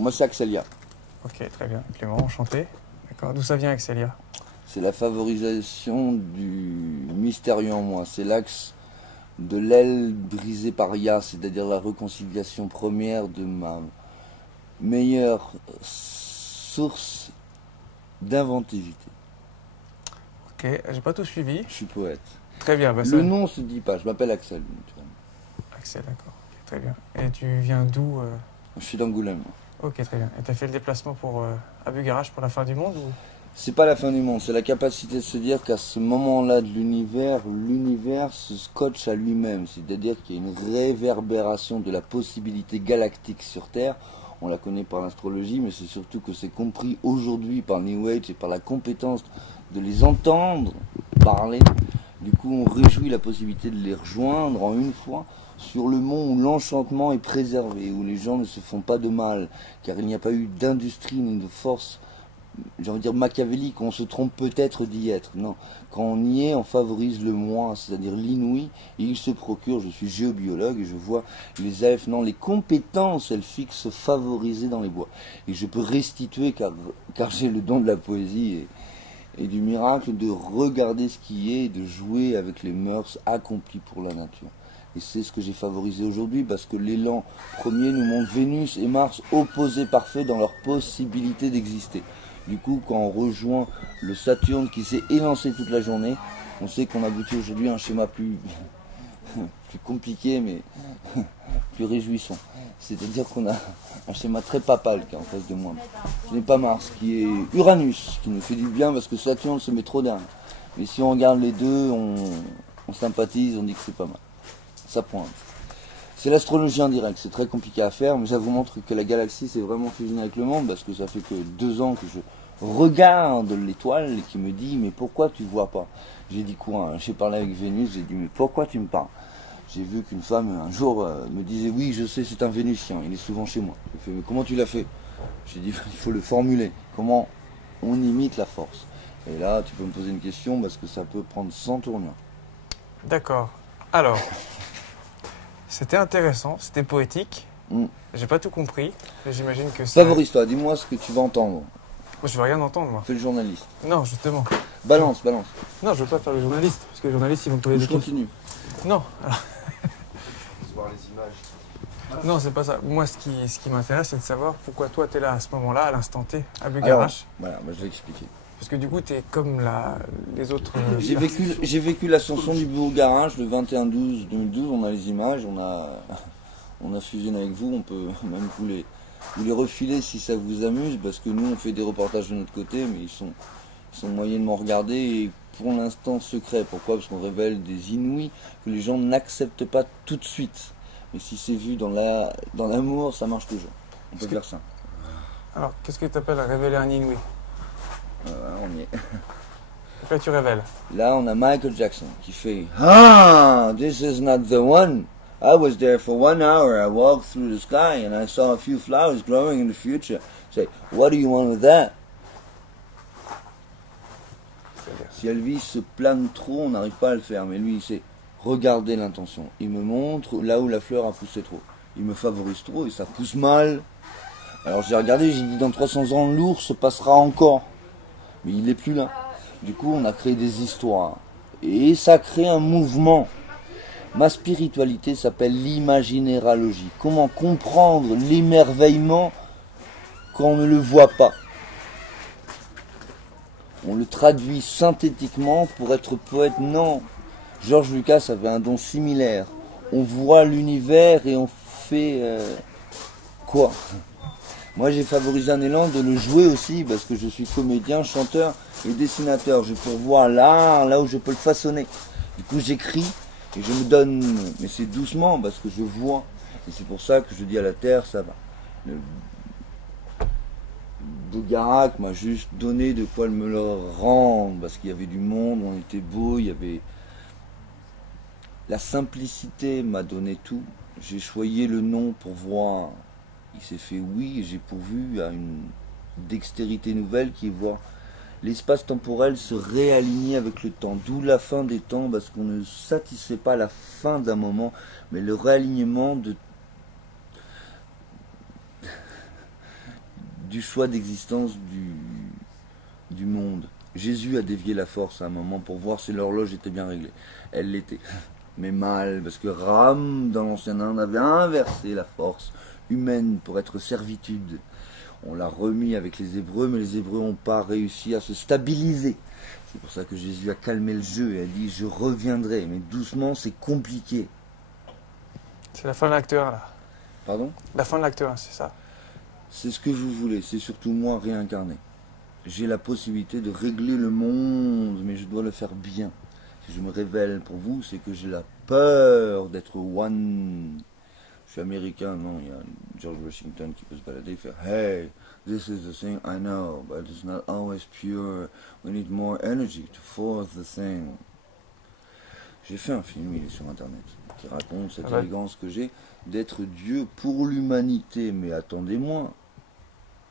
Moi, c'est Axelia. Ok, très bien. Clément, enchanté. D'accord. D'où ça vient, Axelia? C'est la favorisation du mystérieux en moi. C'est l'axe de l'aile brisée par Ya, c'est-à-dire la réconciliation première de ma meilleure source d'inventivité. Ok, j'ai pas tout suivi. Je suis poète. Très bien. Bah, Le nom se dit pas, je m'appelle Axel. Axel, d'accord. Ok, très bien. Et tu viens d'où Je suis d'Angoulême. Ok, très bien. Et tu as fait le déplacement à Bugarach pour la fin du monde ou... C'est pas la fin du monde, c'est la capacité de se dire qu'à ce moment-là de l'univers, l'univers se scotche à lui-même. C'est-à-dire qu'il y a une réverbération de la possibilité galactique sur Terre. On la connaît par l'astrologie, mais c'est surtout que c'est compris aujourd'hui par New Age et par la compétence de les entendre parler. Du coup, on réjouit la possibilité de les rejoindre en une fois sur le mont où l'enchantement est préservé, où les gens ne se font pas de mal, car il n'y a pas eu d'industrie ni de force, j'ai envie de dire machiavélique, on se trompe peut-être d'y être. Non, quand on y est, on favorise le moi, c'est-à-dire l'inouï, et il se procure, je suis géobiologue, et je vois les elfes, non, les compétences elfiques se favoriser dans les bois. Et je peux restituer, car j'ai le don de la poésie et du miracle, de regarder ce qui est, et de jouer avec les mœurs accomplies pour la nature. Et c'est ce que j'ai favorisé aujourd'hui, parce que l'élan premier nous montre Vénus et Mars opposés parfaits dans leur possibilité d'exister. Du coup, quand on rejoint le Saturne qui s'est élancé toute la journée, on sait qu'on aboutit aujourd'hui à un schéma plus compliqué, mais plus réjouissant. C'est-à-dire qu'on a un schéma très papal qui est en face de moi. Ce n'est pas Mars, qui est Uranus, qui nous fait du bien parce que Saturne se met trop derrière. Mais si on regarde les deux, on sympathise, on dit que c'est pas mal. Ça pointe. C'est l'astrologie en direct, c'est très compliqué à faire, mais ça vous montre que la galaxie s'est vraiment fusionnée avec le monde, parce que ça fait que 2 ans que je regarde l'étoile et qui me dit mais pourquoi tu vois pas? J'ai dit quoi? J'ai parlé avec Vénus, j'ai dit mais pourquoi tu me parles? J'ai vu qu'une femme un jour me disait oui je sais c'est un Vénusien, il est souvent chez moi. J'ai fait mais comment tu l'as fait? J'ai dit il faut le formuler, comment on imite la force. Et là tu peux me poser une question parce que ça peut prendre 100 tournures. D'accord. Alors, c'était intéressant, c'était poétique. J'ai pas tout compris. J'imagine que ça... Favorise-toi, dis-moi ce que tu vas entendre. Moi, je veux rien entendre, moi. Fais le journaliste. Non, justement. Balance. Non, je veux pas faire le journaliste, parce que les journalistes, ils vont me poser des questions. Continue. Non. Alors... voir les images. Non, c'est pas ça. Moi, ce qui m'intéresse, c'est de savoir pourquoi toi, tu es là à ce moment-là, à l'instant T, à Bugarach. Voilà, je vais expliquer. Parce que du coup, tu es comme les autres... J'ai vécu l'ascension du Bugarach le 21-12-2012. On a les images, on a fusionné avec vous. On peut même vous les refiler si ça vous amuse, parce que nous, on fait des reportages de notre côté, mais ils sont moyennement regardés et pour l'instant secrets. Pourquoi? Parce qu'on révèle des inouïs que les gens n'acceptent pas tout de suite. Mais si c'est vu dans l'amour, ça marche toujours. On peut faire ça. Alors, qu'est-ce que tu appelles révéler un inouï? On y est. Donc là, tu révèles. Là, on a Michael Jackson qui fait Ah, this is not the one. I was there for 1 hour. I walked through the sky and I saw a few flowers growing in the future. Say, what do you want with that? Si Elvis se plane trop, on n'arrive pas à le faire. Mais lui, il sait regarder l'intention. Il me montre là où la fleur a poussé trop. Il me favorise trop et ça pousse mal. Alors j'ai regardé, j'ai dit dans 300 ans, l'ours passera encore. Mais il n'est plus là. Du coup, on a créé des histoires. Et ça crée un mouvement. Ma spiritualité s'appelle l'imaginéralogie. Comment comprendre l'émerveillement quand on ne le voit pas? On le traduit synthétiquement pour être poète. Non. George Lucas avait un don similaire. On voit l'univers et on fait quoi? Moi, j'ai favorisé un élan de le jouer aussi, parce que je suis comédien, chanteur et dessinateur. Je peux voir l'art là où je peux le façonner. Du coup, j'écris et je me donne, mais c'est doucement parce que je vois. Et c'est pour ça que je dis à la Terre, ça va. Le Bugarach m'a juste donné de quoi me le rendre, parce qu'il y avait du monde, on était beau, il y avait... La simplicité m'a donné tout. J'ai choisi le nom pour voir... Il s'est fait oui, et j'ai pourvu à une dextérité nouvelle qui est voir l'espace temporel se réaligner avec le temps. D'où la fin des temps, parce qu'on ne satisfait pas la fin d'un moment, mais le réalignement de... du choix d'existence du monde. Jésus a dévié la force à un moment pour voir si l'horloge était bien réglée. Elle l'était. Mais mal, parce que Ram, dans l'ancien Inde, avait inversé la force humaine pour être servitude. On l'a remis avec les Hébreux, mais les Hébreux n'ont pas réussi à se stabiliser. C'est pour ça que Jésus a calmé le jeu et a dit « Je reviendrai », mais doucement, c'est compliqué. C'est la fin de l'acte 1, là. Pardon? La fin de l'acte 1, c'est ça. C'est ce que vous voulez, c'est surtout moi réincarné. J'ai la possibilité de régler le monde, mais je dois le faire bien. Si je me révèle pour vous, c'est que j'ai la peur d'être one. Je suis américain, non, il y a George Washington qui peut se balader et faire « Hey, this is the thing I know, but it's not always pure. We need more energy to force the thing. » J'ai fait un film, il est sur internet, qui raconte cette élégance que j'ai d'être Dieu pour l'humanité. Mais attendez-moi,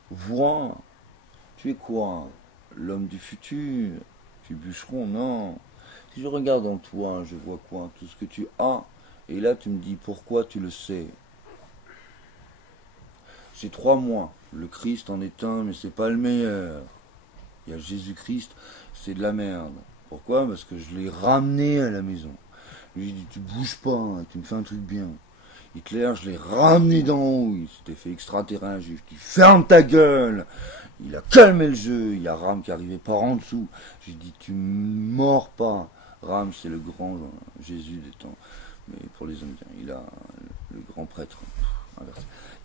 vois, tu es quoi? L'homme du futur? Tu es bûcheron? Non. Si je regarde en toi, je vois quoi? Tout ce que tu as. Et là, tu me dis, pourquoi tu le sais? J'ai 3 mois. Le Christ en est un, mais c'est pas le meilleur. Il y a Jésus-Christ, c'est de la merde. Pourquoi? Parce que je l'ai ramené à la maison. Lui, il dit, tu bouges pas, hein, tu me fais un truc bien. Hitler, je l'ai ramené d'en haut. Il s'était fait extraterrestre. J'ai dit, ferme ta gueule. Il a calmé le jeu. Il y a Ram qui arrivait par en dessous. J'ai dit, tu mords pas. Ram, c'est le grand Jésus des temps. Mais pour les Indiens, il a le grand prêtre.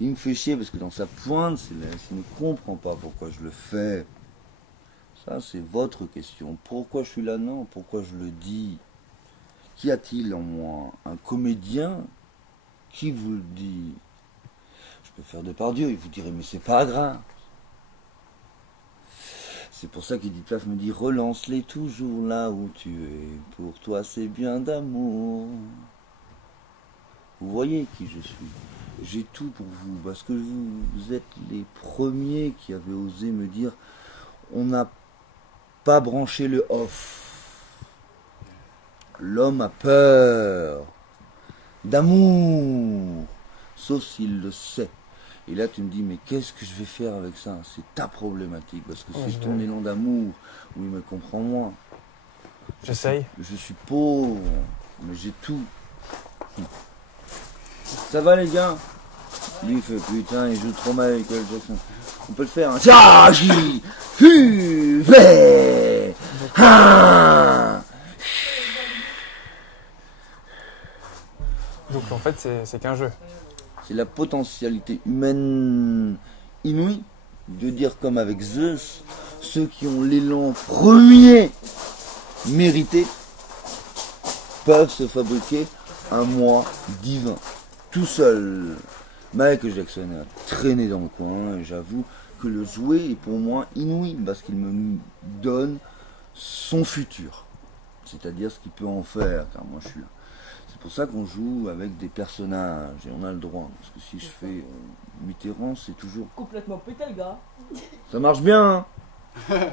Il me fait chier parce que dans sa pointe, il ne comprend pas pourquoi je le fais. Ça, c'est votre question. Pourquoi je suis là? Non. Pourquoi je le dis? Qu'y a-t-il en moi? Un comédien? Qui vous le dit? Je peux faire Depardieu, il vous dirait, mais c'est pas grave. C'est pour ça qu'Edith Piaf me dit, relance-les toujours là où tu es. Pour toi, c'est bien d'amour. Vous voyez qui je suis. J'ai tout pour vous, parce que vous êtes les premiers qui avaient osé me dire, on n'a pas branché le off. L'homme a peur d'amour, sauf s'il le sait. Et là tu me dis, mais qu'est-ce que je vais faire avec ça? C'est ta problématique, parce que c'est ton élan d'amour. Oui, mais comprends-moi. J'essaye. Je suis pauvre, mais j'ai tout. Ça va les gars? Lui il fait, putain, il joue trop mal avec Michael Jackson. On peut le faire, hein. Donc en fait, c'est qu'un jeu. C'est la potentialité humaine inouïe de dire comme avec Zeus, ceux qui ont l'élan premier mérité peuvent se fabriquer un moi divin, tout seul. Michael Jackson a traîné dans le coin et j'avoue que le jouer est pour moi inouï parce qu'il me donne son futur, c'est-à-dire ce qu'il peut en faire, car moi je suis là. C'est pour ça qu'on joue avec des personnages et on a le droit. Parce que si je fais Mitterrand, c'est toujours... Complètement pété le gars. Ça marche bien, hein.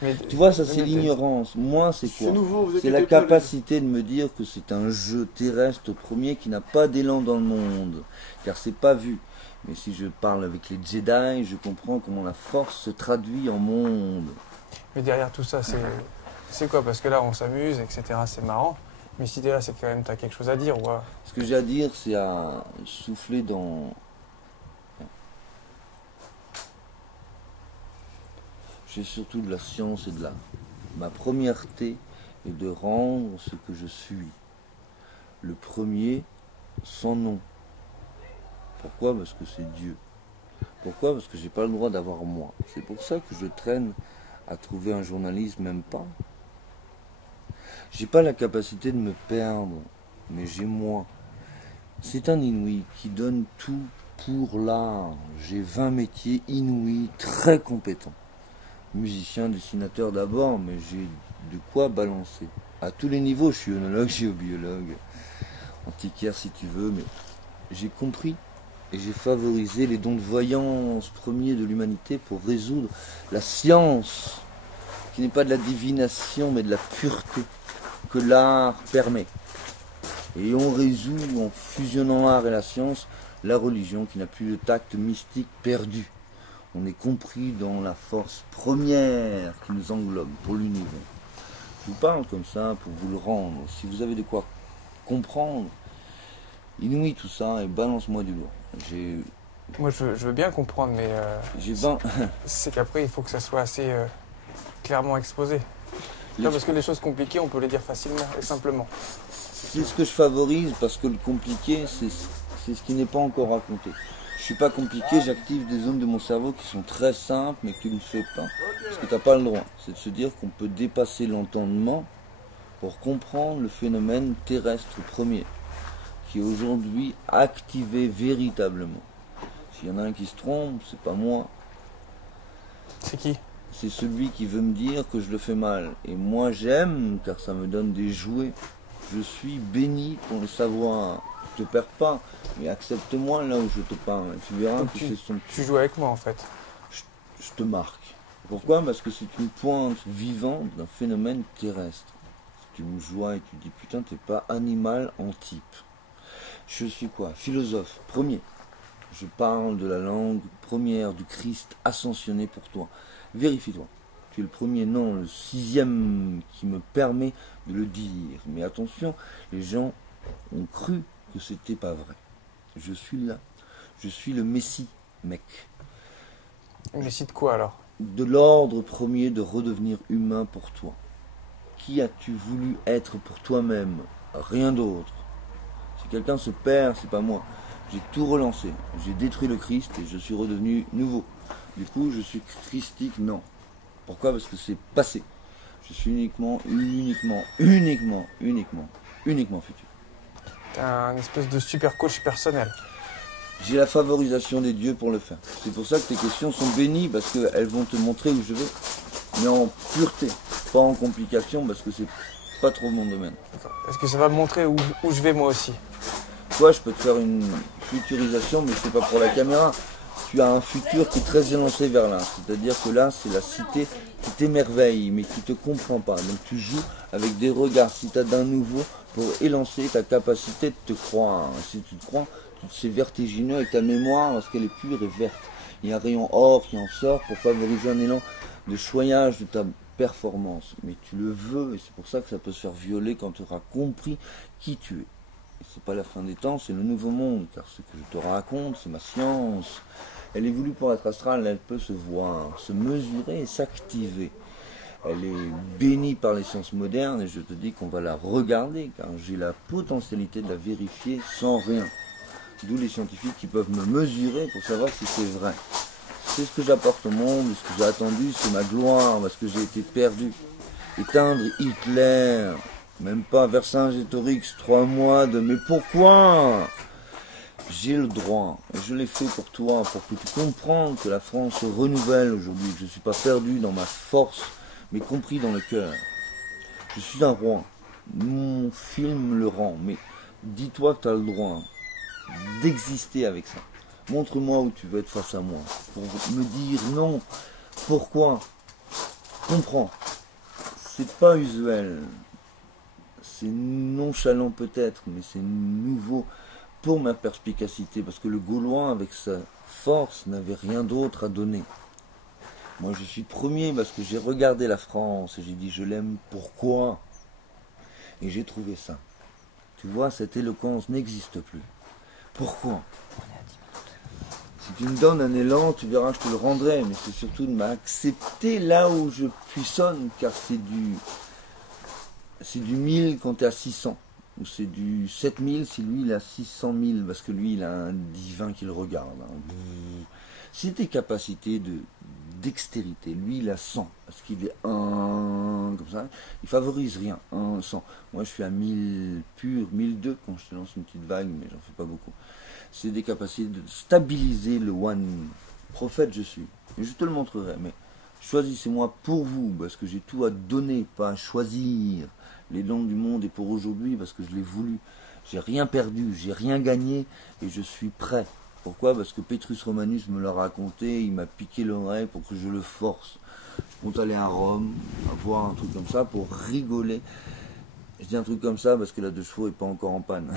Mais, tu vois, ça c'est l'ignorance. Moi, c'est quoi? C'est la capacité de me dire que c'est un jeu terrestre premier qui n'a pas d'élan dans le monde. Car c'est pas vu. Mais si je parle avec les Jedi, je comprends comment la force se traduit en monde. mais derrière tout ça, c'est quoi? Parce que là, on s'amuse, etc. C'est marrant. Mais si t'es là, c'est quand même t'as quelque chose à dire, ouais. Ce que j'ai à dire, c'est à souffler dans... J'ai surtout de la science et de l'art. Ma premièreté est de rendre ce que je suis. Le premier, sans nom. Pourquoi? Parce que c'est Dieu. Pourquoi? Parce que j'ai pas le droit d'avoir moi. C'est pour ça que je traîne à trouver un journaliste, même pas. J'ai pas la capacité de me perdre, mais j'ai moi. C'est un inouï qui donne tout pour l'art. J'ai 20 métiers inouïs, très compétents. Musicien, dessinateur d'abord, mais j'ai de quoi balancer. À tous les niveaux, je suis œnologue, géobiologue, antiquaire si tu veux, mais j'ai compris et j'ai favorisé les dons de voyance premiers de l'humanité pour résoudre la science, qui n'est pas de la divination, mais de la pureté que l'art permet. Et on résout, en fusionnant l'art et la science, la religion qui n'a plus de tact mystique perdu. On est compris dans la force première qui nous englobe pour l'univers. Je vous parle comme ça pour vous le rendre. Si vous avez de quoi comprendre, inouïe tout ça et balance-moi du lourd. Moi je veux bien comprendre, mais c'est qu'après il faut que ça soit assez clairement exposé. Parce que les choses compliquées, on peut les dire facilement et simplement. C'est ce que je favorise, parce que le compliqué, c'est ce qui n'est pas encore raconté. Je suis pas compliqué, j'active des zones de mon cerveau qui sont très simples, mais que tu ne fais pas. Parce que tu n'as pas le droit. C'est de se dire qu'on peut dépasser l'entendement pour comprendre le phénomène terrestre premier, qui est aujourd'hui activé véritablement. S'il y en a un qui se trompe, c'est pas moi. C'est qui? C'est celui qui veut me dire que je le fais mal. Et moi j'aime, car ça me donne des jouets. Je suis béni pour le savoir. Je te perds pas, mais accepte-moi là où je te parle. Tu verras que c'est son... Tu joues avec moi en fait. Je te marque. Pourquoi? Parce que c'est une pointe vivante d'un phénomène terrestre. Tu me vois et tu dis putain, t'es pas animal en type. Je suis quoi? Philosophe, premier. Je parle de la langue première du Christ ascensionné pour toi. Vérifie-toi. Tu es le premier, non, le 6e qui me permet de le dire. Mais attention, les gens ont cru que c'était pas vrai. Je suis là. Je suis le Messie, mec. Le Messie de quoi alors? De l'ordre premier de redevenir humain pour toi. Qui as-tu voulu être pour toi-même? Rien d'autre. Si quelqu'un se perd, c'est pas moi. J'ai tout relancé. J'ai détruit le Christ et je suis redevenu nouveau. Du coup, je suis christique, non. Pourquoi? Parce que c'est passé. Je suis uniquement futur. T'es un espèce de super coach personnel. J'ai la favorisation des dieux pour le faire. C'est pour ça que tes questions sont bénies, parce qu'elles vont te montrer où je vais. Mais en pureté, pas en complication, parce que c'est pas trop mon domaine. Est-ce que ça va me montrer où je vais moi aussi? Toi, je peux te faire une futurisation, mais c'est pas pour la caméra. Tu as un futur qui est très élancé vers là. C'est-à-dire que là, c'est la cité qui t'émerveille, mais qui ne te comprend pas. Donc tu joues avec des regards citadins nouveaux pour élancer ta capacité de te croire. Si tu te crois, c'est vertigineux avec ta mémoire parce qu'elle est pure et verte. Il y a un rayon or qui en sort pour favoriser un élan de choyage de ta performance. Mais tu le veux et c'est pour ça que ça peut se faire violer quand tu auras compris qui tu es. C'est pas la fin des temps, c'est le nouveau monde, car ce que je te raconte, c'est ma science. Elle est voulue pour être astrale, elle peut se voir, se mesurer et s'activer. Elle est bénie par les sciences modernes et je te dis qu'on va la regarder, car j'ai la potentialité de la vérifier sans rien. D'où les scientifiques qui peuvent me mesurer pour savoir si c'est vrai. C'est ce que j'apporte au monde, ce que j'ai attendu, c'est ma gloire, parce que j'ai été perdu. Éteindre Hitler, même pas Vercingétorix, 3 mois de... Mais pourquoi? J'ai le droit, et je l'ai fait pour toi, pour que tu comprennes que la France se renouvelle aujourd'hui, que je ne suis pas perdu dans ma force, mais compris dans le cœur. Je suis un roi, mon film le rend, mais dis-toi que tu as le droit d'exister avec ça. Montre-moi où tu veux être face à moi, pour me dire non, pourquoi, comprends. C'est pas usuel, c'est nonchalant peut-être, mais c'est nouveau. Pour ma perspicacité, parce que le Gaulois, avec sa force, n'avait rien d'autre à donner. Moi, je suis premier parce que j'ai regardé la France et j'ai dit, je l'aime, pourquoi? Et j'ai trouvé ça. Tu vois, cette éloquence n'existe plus. Pourquoi? Si tu me donnes un élan, tu verras, je te le rendrai, mais c'est surtout de m'accepter là où je puissonne, car c'est du 1000 quand tu es à 600. Ou c'est du 7000 si lui il a 600 000, parce que lui il a un divin qui le regarde. C'est tes capacités de dextérité. Lui il a 100, parce qu'il est 1, comme ça. Il favorise rien, 1, 100. Moi je suis à 1000 pur, 1002 quand je te lance une petite vague, mais j'en fais pas beaucoup. C'est des capacités de stabiliser le one. Prophète je suis. Et je te le montrerai, mais choisissez-moi pour vous, parce que j'ai tout à donner, pas à choisir. Les dons du monde est pour aujourd'hui parce que je l'ai voulu. J'ai rien perdu, j'ai rien gagné et je suis prêt. Pourquoi? Parce que Petrus Romanus me l'a raconté, il m'a piqué l'oreille pour que je le force. Je compte aller à Rome, voir un truc comme ça pour rigoler. Je dis un truc comme ça parce que la 2 chevaux n'est pas encore en panne.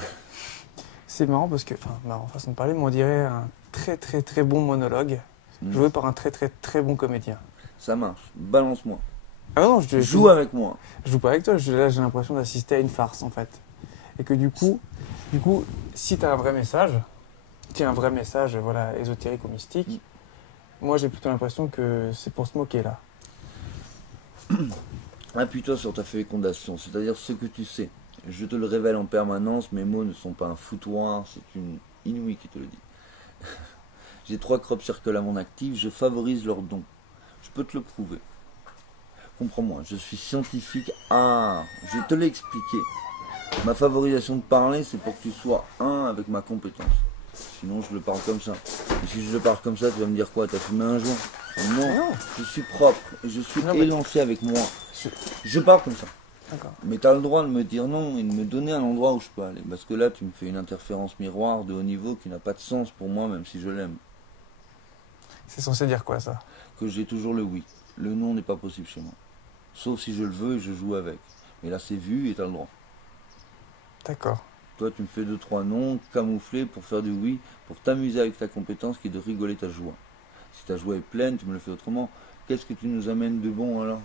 C'est marrant parce que, enfin, marrant façon de parler, mais on dirait un très très très bon monologue. joué par un très très très bon comédien. Ça marche. Balance-moi. Ah non, joue avec moi. Je joue pas avec toi. Là, j'ai l'impression d'assister à une farce, en fait. Et que du coup si tu as un vrai message, voilà, ésotérique ou mystique, moi, j'ai plutôt l'impression que c'est pour se moquer, là. Appuie-toi sur ta fécondation, c'est-à-dire ce que tu sais. Je te le révèle en permanence, mes mots ne sont pas un foutoir, c'est une inouïe qui te le dit. J'ai 3 crop circles à mon actif, je favorise leurs dons. Je peux te le prouver. Comprends-moi, je suis scientifique. Ah, je te l'ai expliqué. Ma favorisation de parler, c'est pour que tu sois un avec ma compétence. Sinon, je le parle comme ça. Et si je le parle comme ça, tu vas me dire quoi? T'as fumé un joint? Non, je suis propre et je suis élancé avec moi. Je parle comme ça. Mais tu as le droit de me dire non et de me donner un endroit où je peux aller. Parce que là, tu me fais une interférence miroir de haut niveau qui n'a pas de sens pour moi, même si je l'aime. C'est censé dire quoi, ça? Que j'ai toujours le oui. Le non n'est pas possible chez moi. Sauf si je le veux et je joue avec. Mais là, c'est vu et tu as le droit. D'accord. Toi, tu me fais 2-3 noms camouflés pour faire du oui, pour t'amuser avec ta compétence qui est de rigoler ta joie. Si ta joie est pleine, tu me le fais autrement. Qu'est-ce que tu nous amènes de bon alors?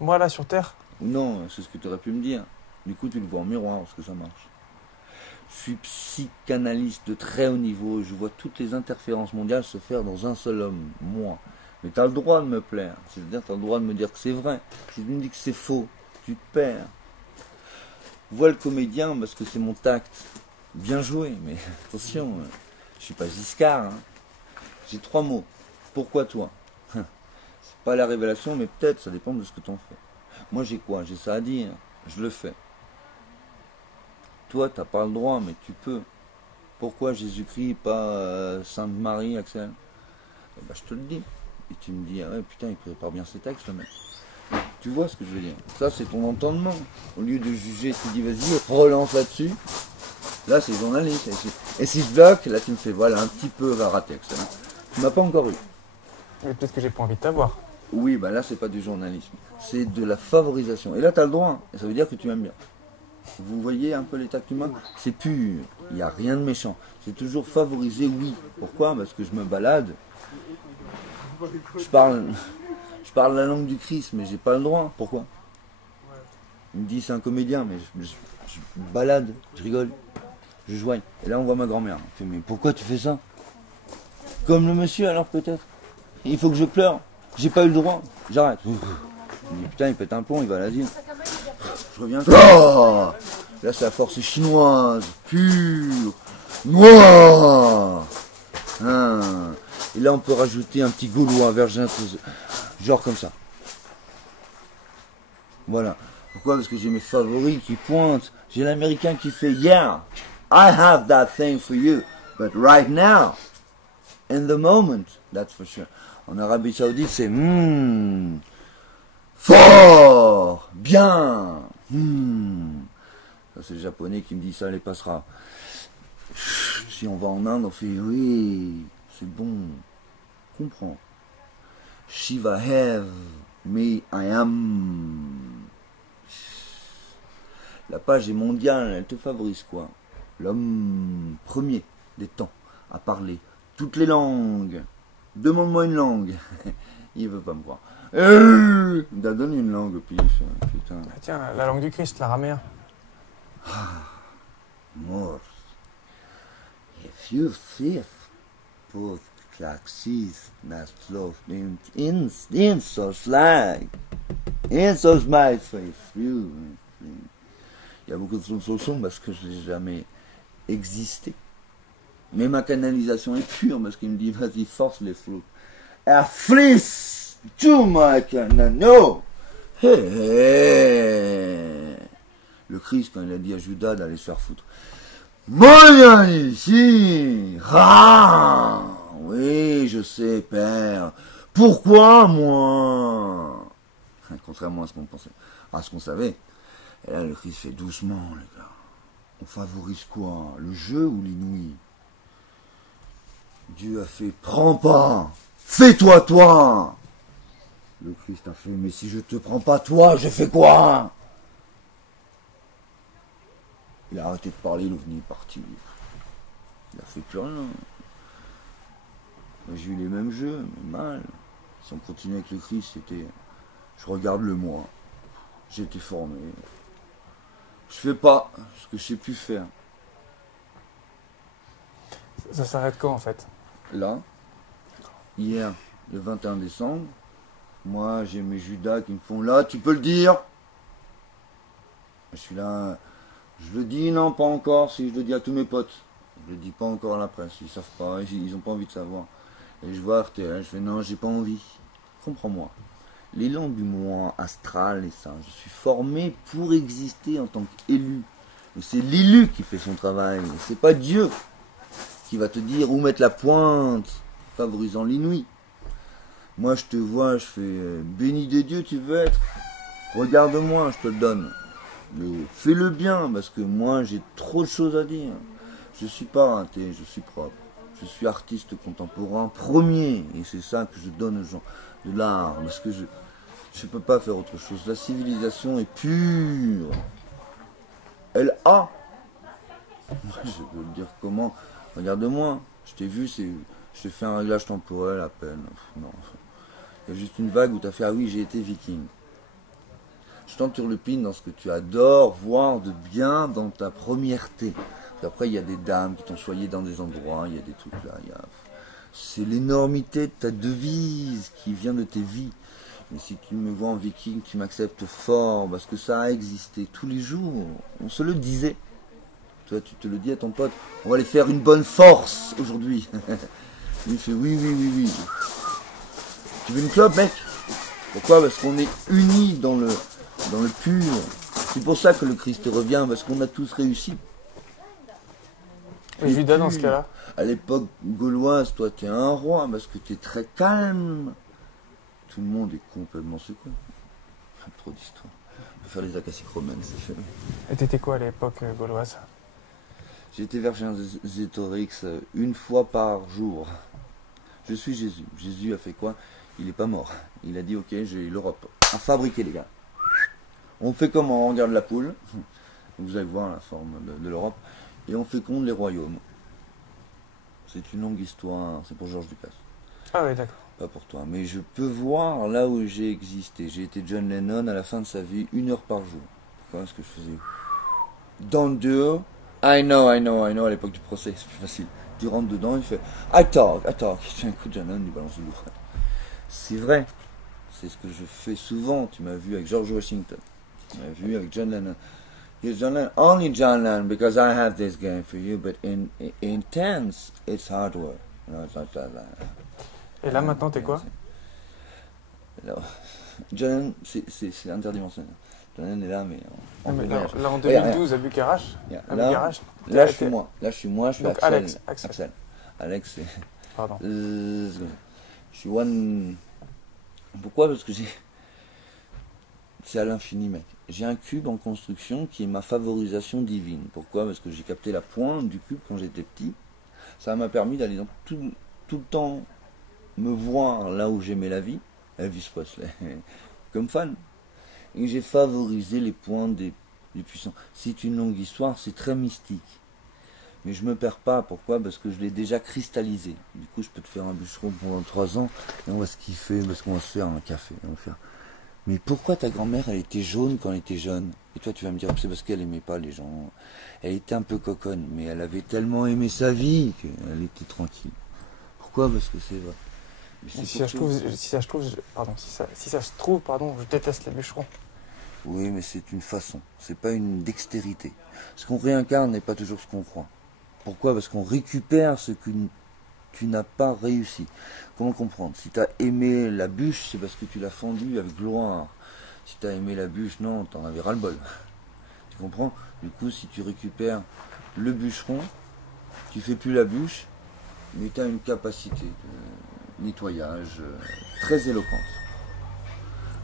Moi, là, sur Terre? Non, c'est ce que tu aurais pu me dire. Du coup, tu le vois en miroir, parce que ça marche. Je suis psychanalyste de très haut niveau et je vois toutes les interférences mondiales se faire dans un seul homme, moi. Mais tu as le droit de me plaire. C'est-à-dire, tu as le droit de me dire que c'est vrai. Si tu me dis que c'est faux, tu te perds. Vois le comédien parce que c'est mon tact. Bien joué, mais attention, je suis pas Giscard. Hein. J'ai 3 mots. Pourquoi toi? C'est pas la révélation, mais peut-être, ça dépend de ce que tu en fais. Moi j'ai quoi? J'ai ça à dire. Je le fais. Toi, t'as pas le droit, mais tu peux. Pourquoi Jésus-Christ, pas Sainte Marie, Axel? Eh ben, je te le dis. Et tu me dis, ah ouais, putain, il prépare bien ses textes, le mec. Tu vois ce que je veux dire? Ça, c'est ton entendement. Au lieu de juger, tu dis, vas-y, relance là-dessus. Là, c'est journaliste. Et si je bloque, là, tu me fais, voilà, un petit peu va rater, Axel. Tu m'as pas encore eu. Mais peut-être que j'ai pas envie de t'avoir. Oui, bah là, c'est pas du journalisme. C'est de la favorisation. Et là, tu as le droit. Et ça veut dire que tu m'aimes bien. Vous voyez un peu l'état humain? C'est pur. Il n'y a rien de méchant. C'est toujours favoriser, oui. Pourquoi? Parce que je me balade. Je parle la langue du Christ, mais j'ai pas le droit. Pourquoi? Il me dit c'est un comédien, mais je me balade, je rigole, je joigne. Et là, on voit ma grand-mère. Elle fait, mais pourquoi tu fais ça? Comme le monsieur, alors peut-être. Il faut que je pleure. J'ai pas eu le droit. J'arrête. Je me dis, putain, il pète un plomb, il va à l'asile. Je reviens. Oh, là, c'est la force chinoise, pure, noire. Hein. Et là, on peut rajouter un petit gaulois, vergin, genre comme ça. Voilà. Pourquoi? Parce que j'ai mes favoris qui pointent. J'ai l'américain qui fait, yeah, I have that thing for you. But right now, in the moment, that's for sure. En Arabie Saoudite, c'est fort, bien. Ça, c'est le japonais qui me dit ça les passera. Si on va en Inde, on fait oui, c'est bon. Comprends. Shiva have, me I am. La page est mondiale, elle te favorise quoi? L'homme premier des temps à parler toutes les langues. Demande-moi une langue. Il veut pas me croire. Donne une langue au pif. Putain. Ah, tiens, la langue du Christ, l'araméen. Morse. If you see both taxis, that's love in so slag. In so my face. Il y a beaucoup de solutions parce que je n'ai jamais existé. Mais ma canalisation est pure parce qu'il me dit vas-y force les flots. Afflis to my canano. Hey. Le Christ quand il a dit à Judas d'aller se faire foutre. Moi ici. Ah oui je sais père. Pourquoi moi? Contrairement à ce qu'on pensait, à ce qu'on savait. Et là le Christ fait doucement les gars. On favorise quoi? Le jeu ou l'inouï? Dieu a fait, prends pas, fais-toi toi. Le Christ a fait, mais si je te prends pas toi, je fais quoi? Il a arrêté de parler, l'OVNI est parti. Il a fait plus rien. J'ai eu les mêmes jeux, mais mal. Si on continue avec le Christ, c'était... Je regarde le moi. J'ai été formé. Je fais pas ce que je sais plus faire. Ça s'arrête quand en fait? Là, hier, le 21 décembre, moi j'ai mes Judas qui me font là, tu peux le dire. Je suis là, je le dis, non, pas encore, si je le dis à tous mes potes. Je le dis pas encore à la presse, ils savent pas, ils ont pas envie de savoir. Et je vois RTL, je fais non, j'ai pas envie. Comprends-moi. L'élan du moi astral et ça, je suis formé pour exister en tant qu'élu. Et c'est l'élu qui fait son travail, c'est pas Dieu qui va te dire où mettre la pointe, favorisant l'inouï. Moi je te vois, je fais béni des dieux tu veux être. Regarde-moi, je te le donne. Mais fais-le bien, parce que moi j'ai trop de choses à dire. Je suis pas raté, je suis propre. Je suis artiste contemporain premier, et c'est ça que je donne aux gens, de l'art, parce que je peux pas faire autre chose. La civilisation est pure. Elle a. Moi, je peux le dire comment. Regarde-moi, je t'ai vu, je t'ai fait un réglage temporel à peine. Non. Il y a juste une vague où tu as fait ah oui, j'ai été viking. Je t'enturlupine dans ce que tu adores voir de bien dans ta premièreté. Après, il y a des dames qui t'ont choyé dans des endroits, il y a des trucs là. C'est l'énormité de ta devise qui vient de tes vies. Mais si tu me vois en viking, tu m'acceptes fort, parce que ça a existé tous les jours. On se le disait. Toi, tu te le dis à ton pote, on va aller faire une bonne force aujourd'hui. Il fait oui. Tu veux une clope, mec? Pourquoi? Parce qu'on est unis dans le pur. C'est pour ça que le Christ revient, parce qu'on a tous réussi. Et Judas dans ce cas-là? À l'époque gauloise, toi, tu es un roi, parce que tu es très calme. Tout le monde est complètement secoué. Trop d'histoire. On peut faire les acaciques romaines, c'est fait. Et t'étais quoi à l'époque gauloise? J'étais Vercingétorix une fois par jour. Je suis Jésus. Jésus a fait quoi? Il n'est pas mort. Il a dit ok, j'ai l'Europe à fabriquer, les gars. On fait comment? On regarde la poule. Vous allez voir la forme de l'Europe. Et on féconde les royaumes. C'est une longue histoire. C'est pour Georges Lucas. Ah oui, d'accord. Pas pour toi. Mais je peux voir là où j'ai existé. J'ai été John Lennon à la fin de sa vie, 1 heure par jour. Pourquoi est-ce que je faisais Don't do. I know. À l'époque du procès, c'est plus facile. Tu rentres dedans, il fait I talk. Tu as un coup de John Lennon, il balance le lourd. C'est vrai. C'est ce que je fais souvent. Tu m'as vu avec George Washington. Tu m'as vu avec John Lennon. Here's John Lennon. Only John Lennon, because I have this game for you, but in intense, it's hard work. No, it's not that. Et là, maintenant, t'es quoi? John Lennon, c'est interdimensionnel. John Lennon est là, mais... là, en 2012, à Bucarest. Là, je suis moi. Je suis donc Axel. Alex, c'est... Pardon. Je suis one... Pourquoi? Parce que c'est à l'infini, mec. J'ai un cube en construction qui est ma favorisation divine. Pourquoi? Parce que j'ai capté la pointe du cube quand j'étais petit. Ça m'a permis d'aller dans tout le temps me voir là où j'aimais la vie. Elvis Presley, comme fan. Et j'ai favorisé les points des puissants. C'est une longue histoire, c'est très mystique. Mais je me perds pas. Pourquoi? Parce que je l'ai déjà cristallisé. Du coup, je peux te faire un bûcheron pendant 3 ans. Et on va se kiffer parce qu'on va se faire un café. On va faire... Mais pourquoi ta grand-mère, elle était jaune quand elle était jeune? Et toi, tu vas me dire, c'est parce qu'elle aimait pas les gens. Elle était un peu coconne, mais elle avait tellement aimé sa vie qu'elle était tranquille. Pourquoi? Parce que c'est vrai. Si ça se trouve, je déteste les bûcherons. Oui, mais c'est une façon. C'est pas une dextérité. Ce qu'on réincarne n'est pas toujours ce qu'on croit. Pourquoi? Parce qu'on récupère ce que tu n'as pas réussi. Comment comprendre? Si tu as aimé la bûche, c'est parce que tu l'as fendue avec gloire. Si tu as aimé la bûche, non, t'en avais ras-le-bol. Tu comprends? Du coup, si tu récupères le bûcheron, tu fais plus la bûche, mais tu as une capacité de nettoyage très éloquente.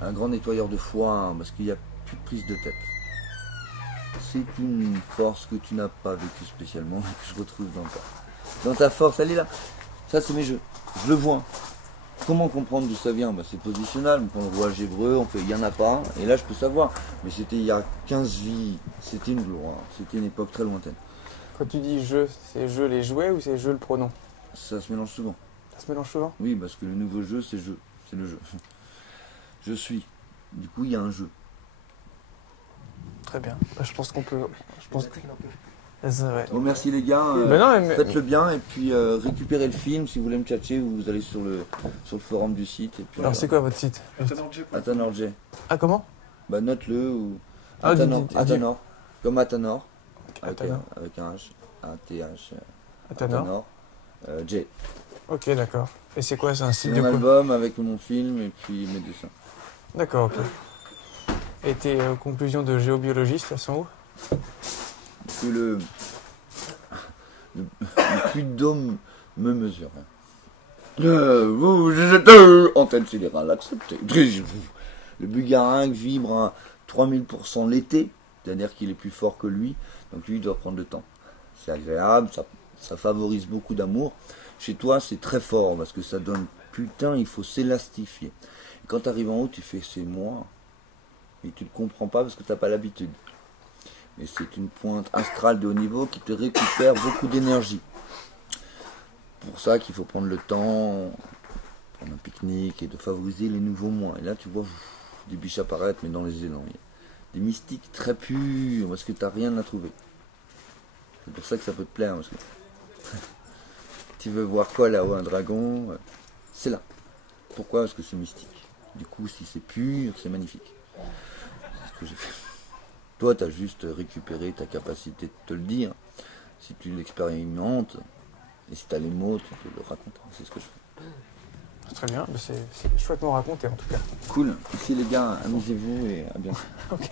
Un grand nettoyeur de foie, parce qu'il n'y a plus de prise de tête. C'est une force que tu n'as pas vécue spécialement, que je retrouve dans ta force, elle est là. Ça, c'est mes jeux. Je le vois. Comment comprendre d'où ça vient? C'est positionnel. Quand on voit l'algébreux, on fait il n'y en a pas. Et là, je peux savoir. Mais c'était il y a 15 vies. C'était une gloire. C'était une époque très lointaine. Quand tu dis jeu, c'est jeu les jouets ou c'est jeu le pronom? Ça se mélange souvent. Ça Ça se mélange souvent? Oui, parce que le nouveau jeu, c'est jeu. C'est le jeu. Je suis. Du coup, il y a un jeu. Très bien. Je pense qu'on peut... Je pense que... C'est vrai. Bon, merci les gars. Faites-le bien et puis récupérez le film. Si vous voulez me tchatcher, vous allez sur le forum du site. Et puis, alors, c'est quoi votre site? Athanor. Ah, comment? Bah, note-le ou... Ah, Athanor. Comme Athanor. Athanor. Avec un H. Un TH. Athanor. J. Ok, d'accord. Et c'est quoi? C'est un site C'est de mon quoi? album avec mon film et puis mes dessins. D'accord, ok. Et tes conclusions de géobiologiste, elles sont où? Que le puits de Dôme me mesure. Antenne sidérale acceptée. Le Bugarin vibre à 3000% l'été, c'est-à-dire qu'il est plus fort que lui, donc lui il doit prendre le temps. C'est agréable, ça favorise beaucoup d'amour. Chez toi c'est très fort parce que ça donne putain, il faut s'élastifier. Quand tu arrives en haut, tu fais c'est moi, et tu ne comprends pas parce que tu n'as pas l'habitude. Et c'est une pointe astrale de haut niveau qui te récupère beaucoup d'énergie. Pour ça qu'il faut prendre le temps, prendre un pique-nique et de favoriser les nouveaux mois. Et là tu vois des biches apparaître mais dans les élans. Des mystiques très purs parce que tu n'as rien à trouver. C'est pour ça que ça peut te plaire. Parce que tu veux voir quoi là-haut, un dragon, c'est là. Pourquoi? Parce que c'est mystique. Du coup si c'est pur, c'est magnifique. C'est ce que j'ai fait. Toi, tu as juste récupéré ta capacité de te le dire. Si tu l'expérimentes, et si tu as les mots, tu peux le raconter. C'est ce que je fais. Très bien, c'est chouettement raconté en tout cas. Cool. Ici les gars, amusez-vous et à bientôt. Ok.